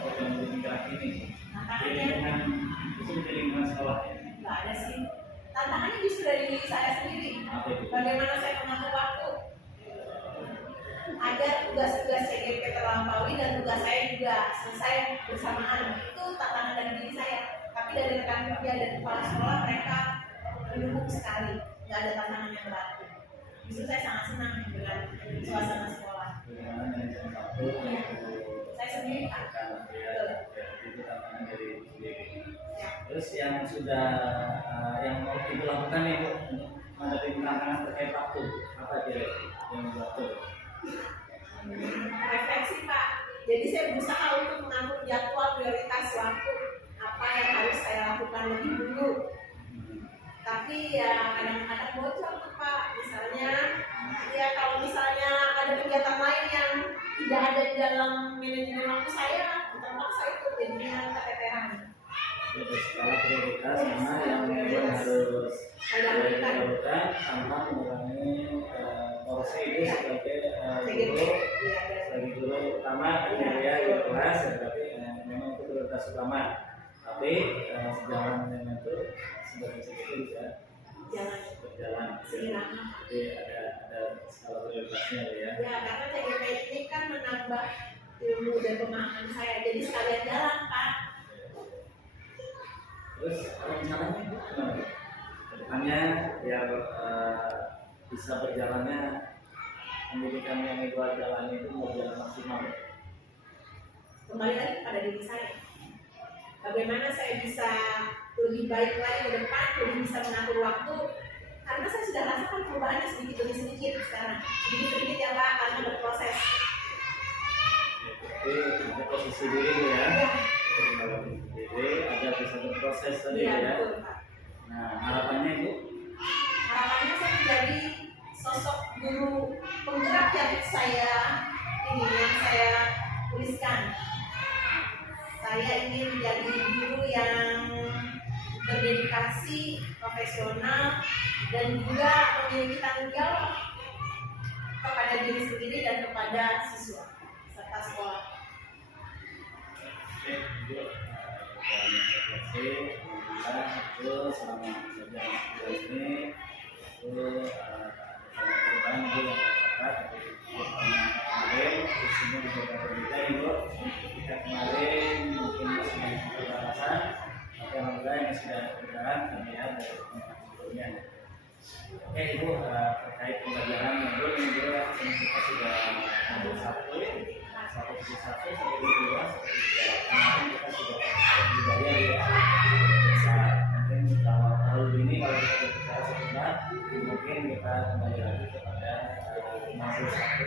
program bergerak ini di Tantangannya lingkungan itu di lingkungan sekolah ya? nggak ada sih. Tantangannya justru dari diri saya sendiri. Apa itu? Bagaimana saya mengatur waktu agar tugas-tugas CGP terlampaui dan tugas saya juga selesai bersamaan. Itu tantangan dari diri saya. Tapi dari rekan kerja dan kepala sekolah mereka mendukung sekali. Nggak ada tantangan yang berarti. Justru saya sangat senang dengan suasana sekolah. Bagaimana manajemen waktu Saya sendiri Pak. itu tantangan dari sendiri. Terus yang sudah yang mau ibu lakukan nih Bu untuk menghadapi tantangan terkait waktu apa aja yang waktu? Refleksi Pak. Jadi saya berusaha untuk mengatur jadwal prioritas waktu apa yang harus saya lakukan lebih dulu. Tapi ya kadang-kadang bocor tuh Pak. Misalnya ya kalau misalnya ada kegiatan lain yang tidak ada di dalam manajemen waktu saya, terpaksa itu jadinya keteteran. Jadi skala prioritas mana yang memang harus dilakukan tanpa mengurangi porsi itu sebagai guru utama ya di kelas ya, berarti memang itu prioritas utama. Tapi sejalan dengan itu sebagai segitu bisa berjalan. Jadi ada skala prioritasnya ya. Ya karena TGP ini kan menambah ilmu dan pemahaman saya, jadi sekalian jalan Pak. Terus rencananya gimana? Kedepannya biar bisa berjalannya pendidikan yang ibu jalani itu berjalan maksimal. Kembali lagi pada diri saya. Bagaimana saya bisa lebih baik lagi ke depan, lebih bisa mengatur waktu. Karena saya sudah rasakan perubahannya sedikit demi sedikit sekarang. Sedikit-sedikit ya Pak, karena berproses. Jadi ada posisi diri Bu ya. Jadi agar bisa berproses tadi Iya, ya. betul Pak. Nah harapannya Ibu? Harapannya saya menjadi sosok guru penggerak yang saya tuliskan. Saya ingin menjadi guru yang berdedikasi, profesional, dan juga memiliki tanggung jawab kepada diri sendiri dan kepada siswa serta sekolah. Oke, Ibu. Terima kasih. Itu selama berjalan ini itu perubahan Bu yang terdapat kemarin isinya juga berbeda Ibu. Kita kemarin mungkin masih banyak pembahasan, tapi alhamdulillah yang sudah berjalan kami lihat dari teman sebelumnya. Oke Ibu, terkait pembelajaran modul ini juga kita sudah ambil satu satu sampai dua, kemarin kita sudah budaya ya. Mungkin kalau tahun ini kalau kita berbicara sebentar, mungkin kita kembali lagi kepada modul satu,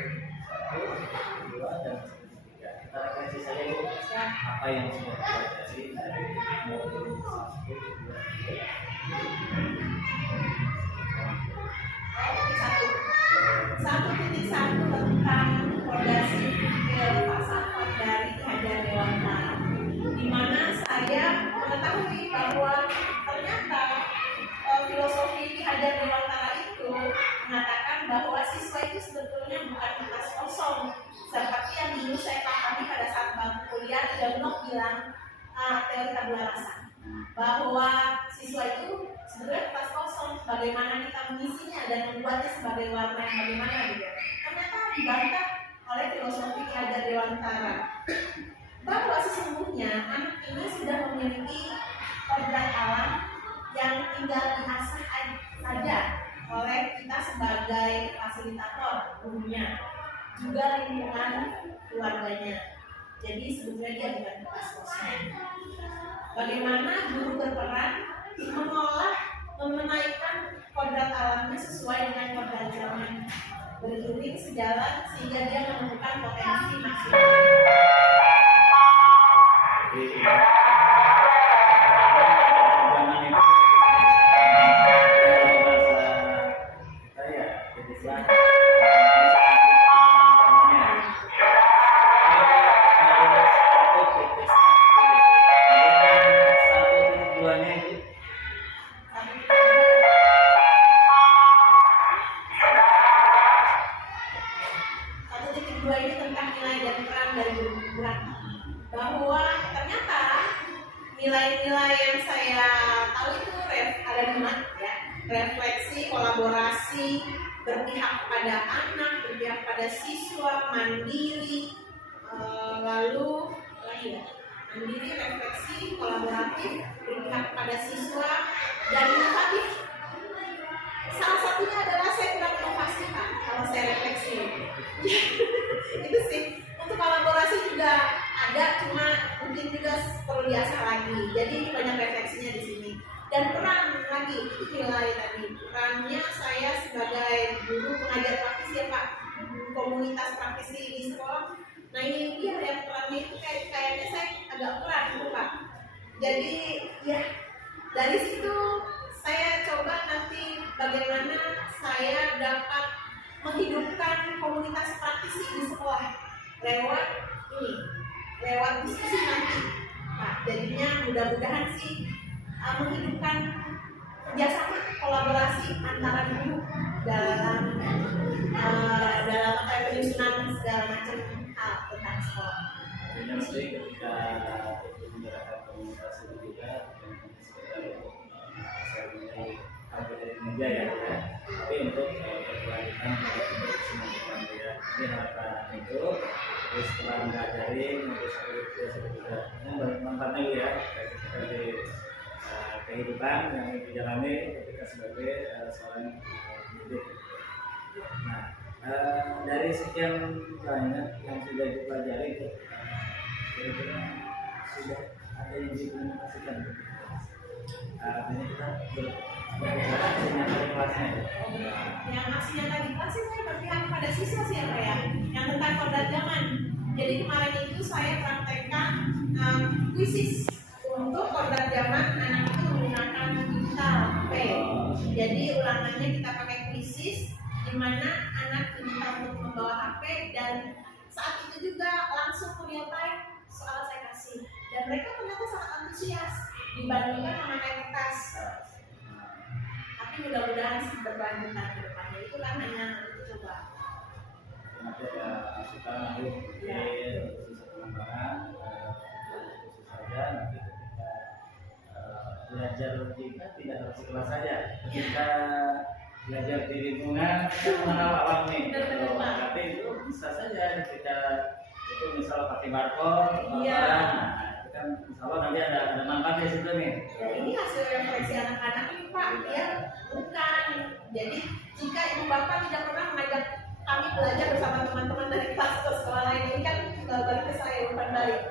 dua dan tiga. Kita refleksi saja Bu, apa yang sudah dipelajari dari modul satu, dua, tiga. Satu titik satu tentang fondasi filsafat dari Hajar Dewantara, di mana saya mengetahui bahwa ternyata filosofi Hajar Dewantara itu mengatakan bahwa siswa itu sebetulnya bukan kertas kosong seperti yang dulu saya pahami pada saat bangku kuliah. Blok bilang teori tabula rasa bahwa siswa itu sebenarnya kertas kosong, bagaimana kita mengisinya dan membuatnya sebagai warna yang bagaimana gitu. Ternyata dibantah oleh filosofi Hajar Dewantara bahwa sesungguhnya anak ini sudah memiliki kodrat alam yang tinggal diasah saja oleh kita sebagai fasilitator gurunya, juga lingkungan keluarganya. Jadi sebetulnya dia bukan kertas kosong. Bagaimana guru berperan mengolah, menaikkan kodrat alamnya sesuai dengan kodrat zaman, beriring sejalan sehingga dia menemukan potensi maksimal. Bahwa nilai-nilai yang saya tahu itu ada 5 ya, refleksi, kolaborasi, berpihak pada anak, berpihak pada siswa, mandiri, lalu lagi ya, mandiri, refleksi, kolaboratif, berpihak pada siswa, dan inovatif. Salah satunya adalah saya kurang inovasi Pak, kalau saya refleksi. Itu sih. Untuk kolaborasi juga ada, cuma mungkin juga perlu diasah lagi. Jadi banyak refleksinya di sini. Dan peran lagi, itu nilai tadi. Perannya saya sebagai guru pengajar praktisi ya Pak, komunitas praktisi di sekolah. Nah ini dia yang perannya itu kayaknya saya agak peran gitu Pak. Jadi ya dari situ saya coba nanti bagaimana saya dapat menghidupkan komunitas praktisi di sekolah lewat ini, lewat diskusi nanti Pak. Jadinya mudah-mudahan sih menghidupkan kerjasama kolaborasi antara guru dalam penyusunan segala macam hal tentang sekolah. Yang sering ketika menggerakkan komunitas itu juga saya mulai hampir dari meja ya, tapi untuk berkelanjutan untuk semua ya. Ini harapan itu. Terus setelah mengajari, terus juga manfaatnya ya ketika di kehidupan yang dijalani ketika sebagai seorang pendidik. Nah, dari sekian banyak yang sudah dipelajari itu kira-kira sudah ada yang diimplementasikan. Artinya kita berbicara dengan kelasnya. Yang aksinya tadi pasti saya berpihak pada siswa siapa ya, yang tentang kodrat zaman. Jadi kemarin itu saya praktekkan kuisis untuk kodrat zaman anak itu menggunakan digital HP. Jadi ulangannya kita pakai kuisis, di mana anak diminta untuk membawa HP, dan saat itu juga langsung real time soal saya kasih, dan mereka ternyata sangat antusias dibandingkan memakai kertas. Tapi mudah-mudahan sih berkelanjutan ke depannya. Itu kan hanya untuk coba. Nanti kita nanti bisa pengembangan khusus saja nanti ketika belajar kita tidak harus di kelas saja. Ketika belajar di lingkungan kita mengenal alam nih. Tapi itu bisa saja ketika itu misal pakai barcode, kan insya Allah nanti ada manfaat di situ nih. Ya, ini hasil refleksi anak-anak ini Pak, ya bukan. Jadi jika ibu bapak tidak pernah mengajak kami belajar bersama teman-teman dari kelas atau sekolah lain, ini kan balik ke saya, bukan balik.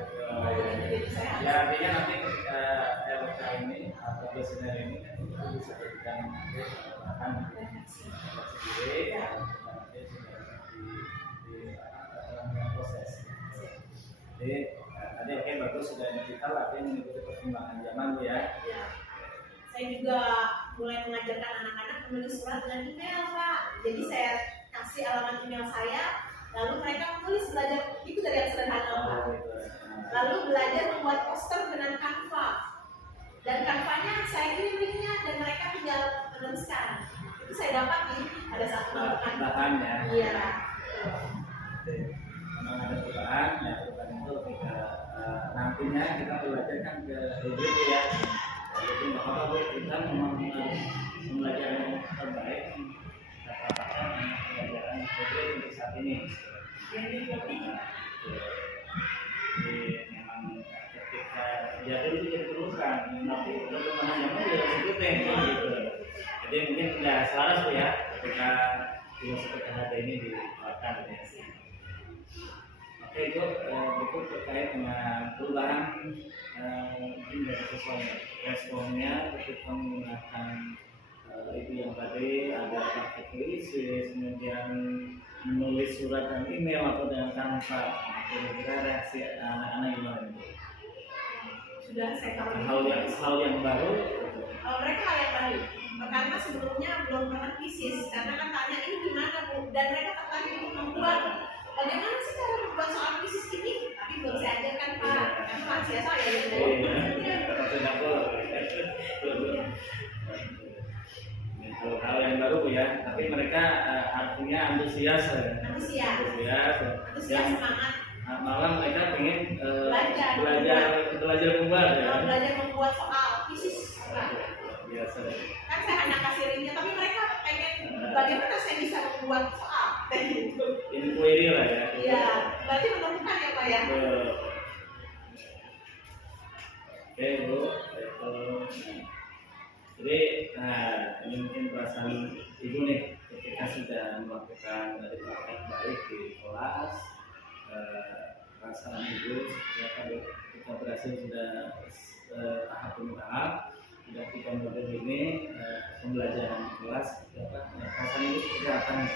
Jadi saya ya artinya nanti ketika LK ini atau dosener ini kan kita bisa berikan bahan sendiri nanti sudah di proses. Jadi tadi oke bagus sudah digital, artinya mengikuti perkembangan zaman ya. Saya juga mulai mengajarkan anak-anak menulis surat dengan email Pak. Jadi saya kasih alamat email saya, lalu mereka menulis, belajar itu dari yang sederhana Pak. Lalu belajar membuat poster dengan Canva, dan Canva-nya saya kirim linknya dan mereka tinggal menuliskan. Itu saya dapat nih ada satu bahan ya. Iya. Memang ada perubahan ya, perubahan itu ketika nantinya kita belajar kan ke hybrid ya. Jadi nggak apa-apa kita memang belajar yang terbaik, katakan pelajaran hybrid untuk saat ini. Jadi memang ketika jadi itu jadi teruskan, tapi perkembangan zaman juga ikutin gitu. Jadi mungkin tidak selaras tuh ya ketika filosofi KHT ini dikeluarkan ya. Oke, itu berikut terkait dengan perubahan mungkin dari responnya ketika menggunakan itu yang tadi ada praktik krisis, kemudian menulis surat dan email atau dengan Canva. Kira-kira reaksi anak-anak gimana? Sudah saya tahu hal yang baru. Mereka hal yang baru karena sebelumnya belum pernah krisis, karena kan tanya ini gimana Bu, dan mereka tertarik untuk membuat bagaimana sih cara membuat soal krisis ini, tapi belum saya ajarkan Pak, karena rahasia saya itu hal yang baru ya, tapi mereka artinya antusias semangat malam mereka pengen belajar membuat ya. Belajar membuat soal fisis. Biasa. Kan saya hanya kasih linknya, tapi mereka pengen bagaimana saya bisa membuat soal kayak gitu. Inquiry lah ya. Iya, berarti menemukan ya Pak ya. Oke Bu, jadi ini mungkin perasaan Ibu nih ketika sudah melakukan dari praktek baik di kelas, perasaan Ibu ketika berhasil sudah tahap demi tahap, sudah 3 modul ini pembelajaran di kelas, perasaan Ibu seperti apa nih?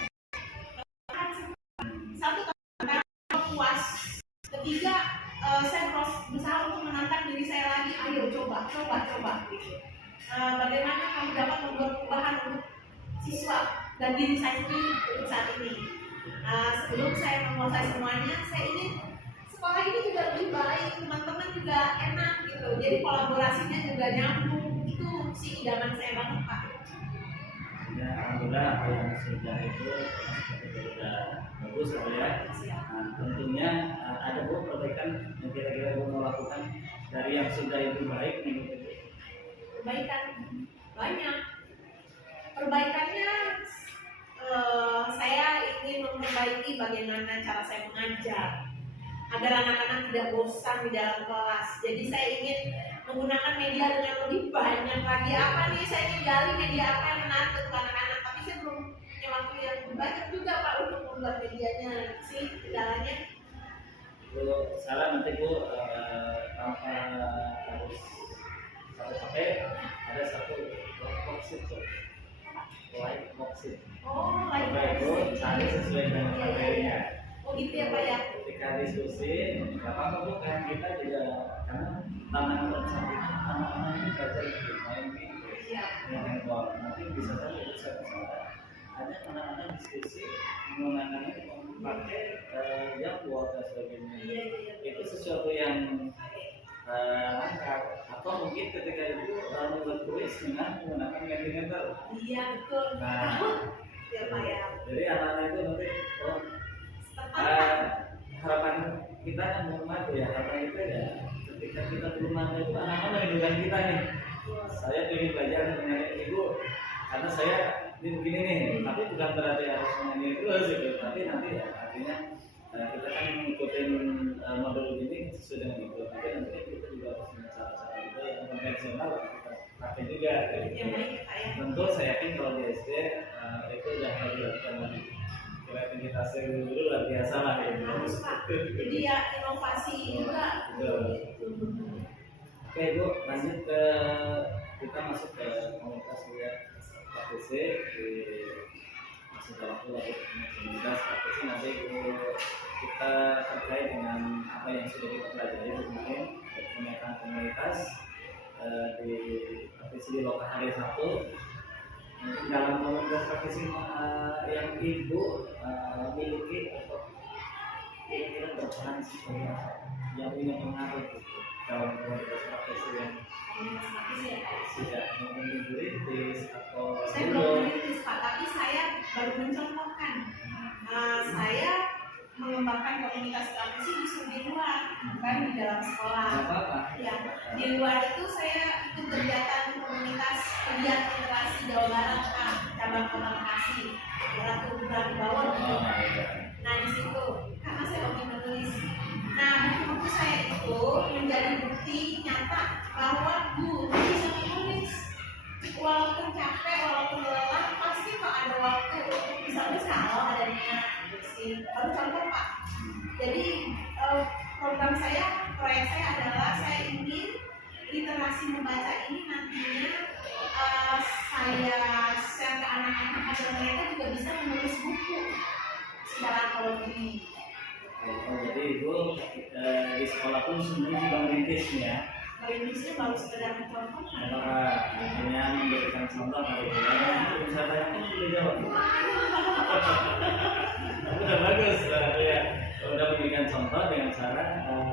Satu, puas. Ketiga, saya berusaha untuk menantang diri saya lagi. Ayo coba gitu. Bagaimana kamu dapat membuat perubahan untuk siswa dan diri saya sendiri untuk saat ini. Sebelum saya menguasai semuanya, saya ingin sekolah ini juga lebih baik, teman-teman juga enak gitu. Jadi kolaborasinya juga nyambung. Itu sih idaman saya banget Pak. Ya, alhamdulillah apa yang sudah itu sudah bagus ya. Tentunya ada Bu perbaikan yang kira-kira Bu mau lakukan dari yang sudah itu baik nih. Perbaikan banyak. Perbaikannya saya ingin memperbaiki bagaimana cara saya mengajar agar anak-anak tidak bosan di dalam kelas. Jadi saya ingin menggunakan media dengan lebih banyak lagi. Apa nih, saya ingin gali media apa yang menarik untuk anak-anak, tapi saya belum punya waktu yang banyak juga Pak untuk membuat medianya sih jalannya. Bu salah nanti Bu tanpa harus sampai ada satu boxit tuh, light boxit. Oh, light Bu cari sesuai dengan materinya. Oh gitu ya Pak ya. Ketika diskusi, nggak apa-apa Bu, kan kita juga karena tantangan bersama anak-anak ini belajar lebih main dengan handphone. Nanti bisa saja bisa ada anak-anak diskusi menggunakan pakai yang buat dan sebagainya. Itu sesuatu yang langka. Atau mungkin ketika itu membuat kuis dengan menggunakan mentimeter. Iya betul. Nah, ya Pak ya. jadi anak-anak itu nanti harapan kita kan rumah tuh ya, harapan itu ya ketika kita di rumah itu anak-anak merindukan kita nih. Saya ingin belajar dengan Ibu karena saya ini begini nih, tapi bukan berarti harus menyanyi terus gitu. Tapi nanti ya artinya kita kan mengikuti modul ini sesuai dengan itu. Tapi nanti kita juga harus punya cara-cara itu yang konvensional kita pakai juga. Yang baik Pak ya. Tentu saya yakin kalau di SD itu udah dilakukan lagi. Kreativitas yang dulu luar biasa lah ya. Harus Pak. Jadi ya inovasi juga. Oke Bu, lanjut ke kita masuk ke komunitas ya KPC di masuk ke waktu lagi komunitas KPC nanti kita terkait dengan apa yang sudah kita pelajari kemarin pemetaan komunitas di KPC di lokal hari 1. Dalam komunitas KPC yang Ibu miliki atau kira-kira berperan sebagai yang punya pengaruh gitu dalam komunitas KPC yang sudah mungkin dibuat atau saya belum merintis Pak, tapi saya baru mencontohkan. Saya mengembangkan komunitas KPC justru di luar, bukan di dalam sekolah. Ya, di luar itu saya ikut kegiatan komunitas pegiat literasi Jawa Barat Pak, cabang Kota Bekasi, Ratu Bawon. Nah di situ karena saya hobi menulis. Nah buku-buku saya itu menjadi bukti nyata bahwa guru bisa menulis walaupun capek, walaupun lelah, pasti kok ada waktu untuk bisa nulis kalau ada niat. Baru contoh Pak. Jadi program saya, proyek saya adalah saya ingin literasi membaca ini nantinya saya share ke anak-anak agar mereka juga bisa menulis buku secara antologi. Jadi Ibu di sekolah pun sebenarnya juga merintisnya. Merintisnya baru sekedar mencontohkan. Artinya memberikan contoh dari Ibu. Bisa tanya boleh jawab. Udah bagus ya. Udah memberikan contoh dengan cara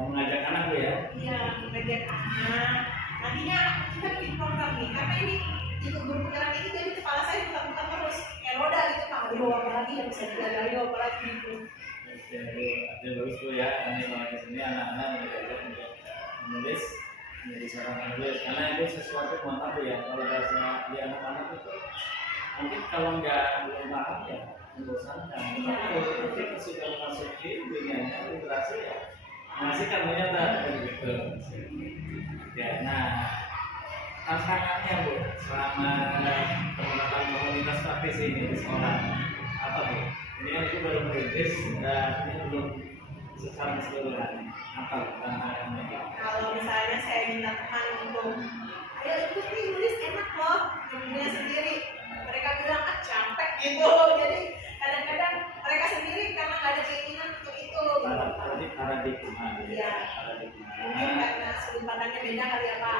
mengajak anak Bu ya. Iya, mengajak anak. Nantinya kita bikin program nih, karena ini ikut bergerak ini jadi kepala saya putar-putar terus kayak roda gitu Pak. Ayo apalagi yang bisa digali, apalagi gitu. Ada bagus tuh ya, karena kalau di sini anak-anak belajar untuk menulis menjadi seorang penulis, karena itu sesuatu mohon maaf ya, kalau bahasa di anak-anak itu mungkin kalau belum paham ya membosankan, tapi ketika sudah memasuki dunianya literasi ya masih kan ternyata begitu. Ya, nah tantangannya Bu selama pengembangan komunitas praktis ini di sekolah apa Bu? Ini kan itu baru merintis dan ini belum secara keseluruhan apa tantangannya? Kalau misalnya saya minta teman untuk ayo ikuti nulis enak loh, kemudian sendiri mereka bilang capek gitu, jadi kadang-kadang mereka sendiri karena nggak ada keinginan untuk itu. Paradigma, iya. Mungkin karena sudut pandangnya beda kali ya Pak.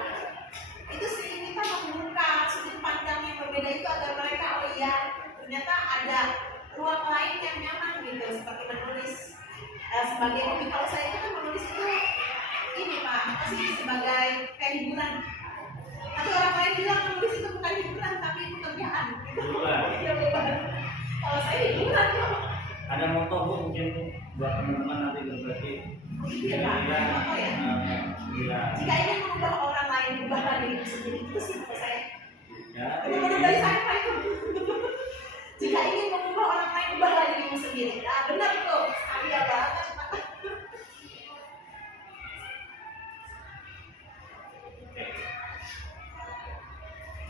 Itu sih kita membuka sudut pandang yang berbeda itu agar mereka oh iya ternyata ada ruang lain yang nyaman gitu seperti menulis sebagai hobi. Kalau saya itu kan menulis itu ini Pak masih sebagai kayak hiburan. Tapi orang lain bilang menulis itu bukan hiburan tapi pekerjaan. Iya betul. Kalau saya hiburan kok. Ada moto Bu mungkin buat teman-teman nanti berbagi. Iya Pak. Iya. Jika ingin mengubah orang lain ubahlah diri sendiri itu sih menurut saya. Ya. Benar-benar dari saya Pak itu. Jika ingin mengubah orang lain ubahlah dirimu sendiri. Nah benar tuh. Sekali banget Pak.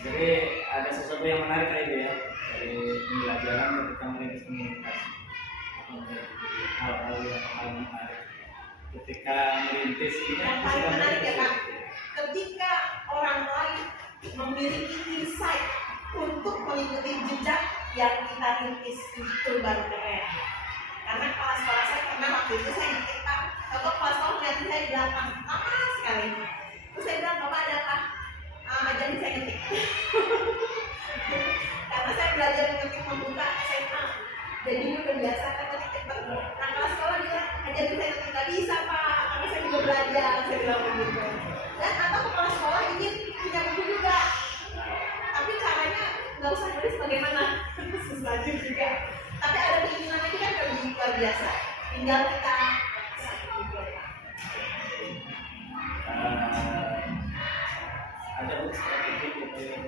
Jadi ada sesuatu yang menarik tadi ya dari pembelajaran ketika merintis komunikasi, hal-hal yang menarik ketika merintis ini. Yang paling menarik ya Kak, ketika orang lain memiliki insight untuk mengikuti jejak yang kita rintis itu baru keren. Karena kepala sekolah saya pernah waktu itu saya ngetik Pak, kalau kepala sekolah melihat saya di belakang lama sekali. Terus saya bilang Bapak ada apa? Ajarin saya ngetik. Karena saya belajar ngetik membuka SMA, jadi udah biasa kan ngetik cepat. Nah kelas sekolah dia ajarin saya ngetik nggak bisa Pak, karena saya juga belajar, saya bilang begitu. Dan atau kepala sekolah ingin punya buku juga, tapi caranya nggak usah nulis bagaimana, susah juga. Tapi ada keinginan itu kan lebih luar biasa. Tinggal kita ada strategi gitu yang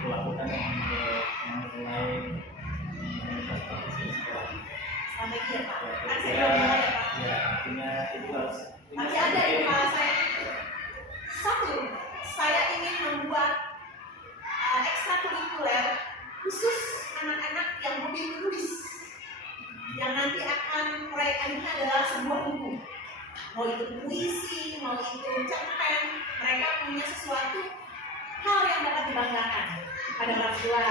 dilakukan untuk memulai komunitas praktis di sekolah. strategi ya Pak. Kan saya Ya, bilang ya Pak. ya, artinya itu harus. Tapi ada di kepala saya. Satu, saya ingin membuat ekstrakurikuler khusus anak-anak yang hobi menulis. Yang nanti akan proyek akhirnya adalah sebuah buku. Mau itu puisi, mau itu cerpen, mereka punya sesuatu hal yang dapat dibanggakan pada orang tua.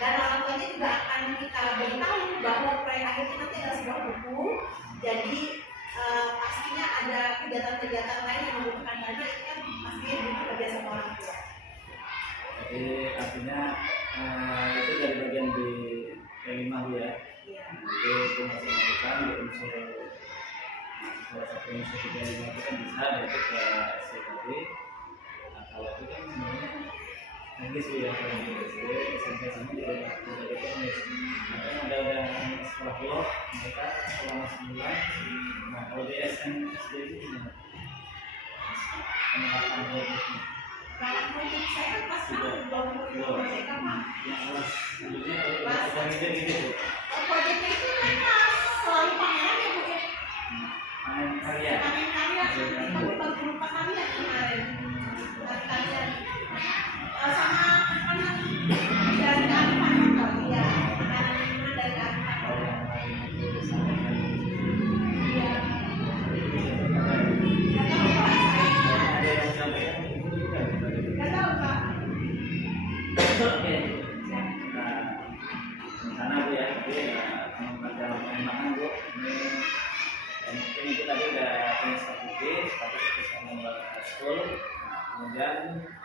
Dan orang tuanya juga akan kita beritahu bahwa proyek akhirnya nanti adalah sebuah buku. Jadi pastinya ada kegiatan-kegiatan lain yang membutuhkan dana itu kan pastinya butuh kerja sama orang tua. Jadi artinya itu dari bagian di kelima ya. Iya. Itu masih melakukan di unsur salah satu unsur juga yang dilakukan bisa yaitu ke SCTV. Nah kalau itu kan sebenarnya teknis ya, kalau di SD SMP sini juga ada teknis. Nah ada sekolah blog mereka selama sebulan. Nah kalau di SD itu gimana? Penerapan blognya. Kalau menurut saya kan pas belum mereka Pak. Yang kelas sebelumnya kalau gitu. Proyeknya itu mereka selalu pameran ya Bu ya. Panen karya. Panen karya, berupa karya kemarin. Karya sama apa dari kearifan lokal ya. Makanan dari kearifan lokal. Iya. Nggak tahu Pak. Oke. Nah, karena Bu ya, dalam pengembangan Bu, ini mungkin itu tadi udah punya strategi, tapi bisa membuat school. Kemudian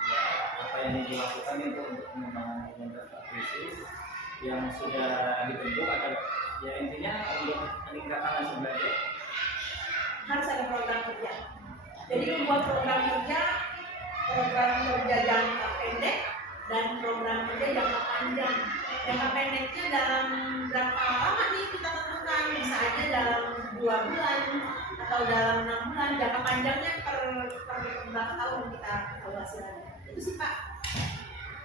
ya, apa yang dilakukan itu untuk pengembangan komunitas praktisi yang sudah dibentuk agar ya intinya untuk peningkatan hasil belajar. Harus ada program kerja. Jadi membuat program kerja jangka pendek dan program kerja jangka panjang. Jangka pendeknya dalam berapa lama nih kita tentukan 2 bulan atau dalam 6 bulan, jangka panjangnya per berapa tahun kita evaluasi lagi. Itu sih Pak.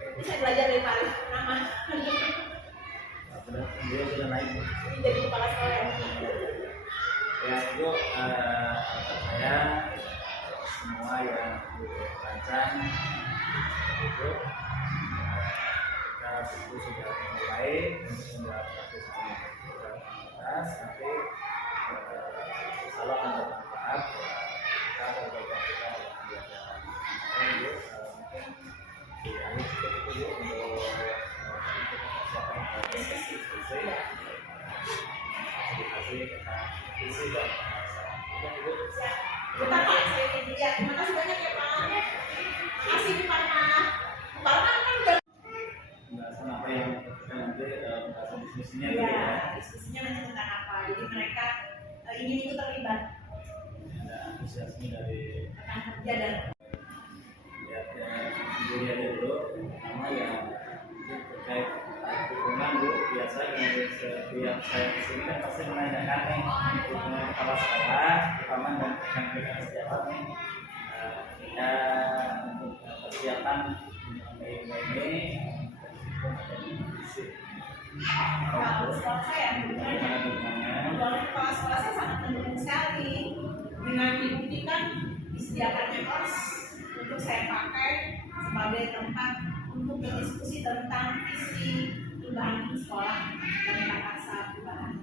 Ini saya belajar dari Pak Arif Purnama. Beliau sudah naik. Ini jadi kepala sekolah yang Ya itu saya semua yang dirancang itu kita itu sudah mulai untuk mendapatkan komunitas, tapi kalau ada manfaat kita berbagi kita belajar. Mungkin di akhir cukup itu untuk Kita Pak, saya ya, terima kasih banyak ya Pak. Kasih Pak kan udah pembahasan apa yang kita nanti pembahasan diskusinya ya, diskusinya nanti tentang apa. Jadi mereka ingin ikut terlibat ada antusiasme dari rekan kerja dan ya sendiri aja dulu. Pertama ya mungkin terkait dukungan Bu, biasanya setiap saya kesini kan pasti menanyakan nih dukungan kepala sekolah, utama dan rekan-rekan sejawat nih ya untuk persiapan baik-baik ini kepala sekolah saya bagaimana dukungannya. kepala sekolah saya sangat mendukung sekali dengan dibuktikan disediakannya kos untuk saya pakai sebagai tempat untuk berdiskusi tentang visi perubahan sekolah dan bahasa perubahan.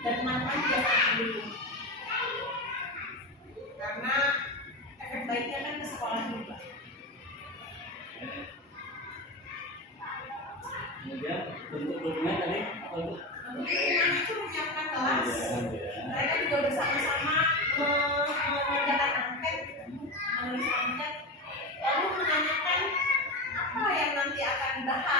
Dan teman-teman juga sangat mendukung karena efek baiknya kan ke sekolah juga. Kemudian bentuk dukungan tadi apa Bu? Dukungan itu menyiapkan kelas. Mereka juga bersama-sama mengerjakan angket, menulis angket, lalu menanyakan apa yang nanti akan dibahas.